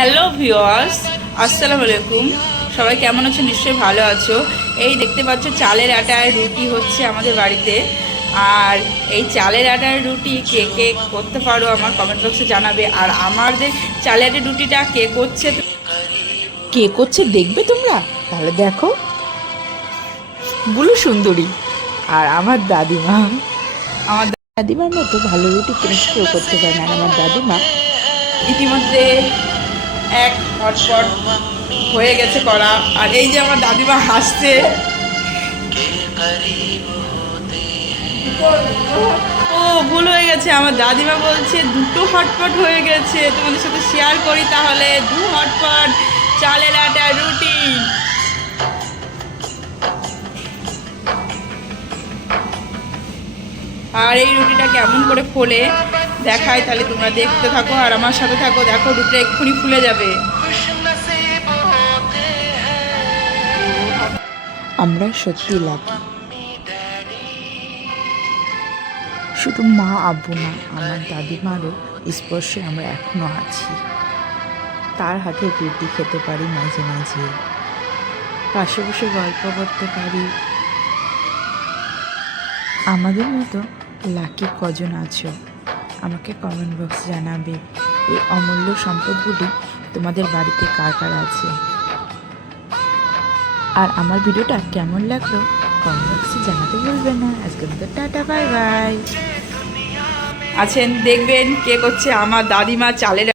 Hello viewers, আসসালামু আলাইকুম। সবাই কেমন আছো? নিশ্চয়ই ভালো আছো। এই দেখতে পাচ্ছ চালের আটায় রুটি হচ্ছে আমাদের বাড়িতে। আর এই চালের আটার রুটি কে কে করতে পারো আমার কমেন্ট বক্সে জানাবে। আর আমাদের চালের আটার রুটিটা কে করছে দেখবে তোমরা? তাহলে দেখো, বুলু সুন্দরী আর আমার দাদিমা। আমার দাদিমার মতো ভালো রুটি কেউ করতে পারে না। আর আমার দাদিমা ইতিমধ্যে এক হটপট হয়ে গেছে করা। আর এই যে আমার দাদিমা হাসছে, ও ভুল হয়ে গেছে। আমার দাদিমা বলছে দুটো হটপট হয়ে গেছে, তোমাদের সাথে শেয়ার করি। তাহলে 2 হটপট চালের আটা রুটি। আর এই রুটিটা কেমন করে ফোলে দেখায়, তাহলে তোমরা দেখতে থাকো আর আমার সাথে থাকো। দেখো রুটিটা এক্ষুনি ফুলে যাবে। আমরা সত্যি লাকি, শুধু মা আব্বু না, আমার দাদিমারও স্পর্শে আমরা এখনো আছি। তার হাতে রুটি খেতে পারি মাঝে মাঝে, পাশে বসে গল্প করতে পারি। আমাদের মতো লাকি কজন আছো আমাকে কমেন্ট বক্সে জানাবে। এই অমূল্য সম্পদগুলি তোমাদের বাড়িতে কার কার আছে। আর আমার ভিডিওটা কেমন লাগলো কমেন্ট বক্সে জানাতে ভুলবেন না। আজকের মতো টাটা, বাই বাই। আছেন দেখবেন কে করছে আমার দাদিমা চালের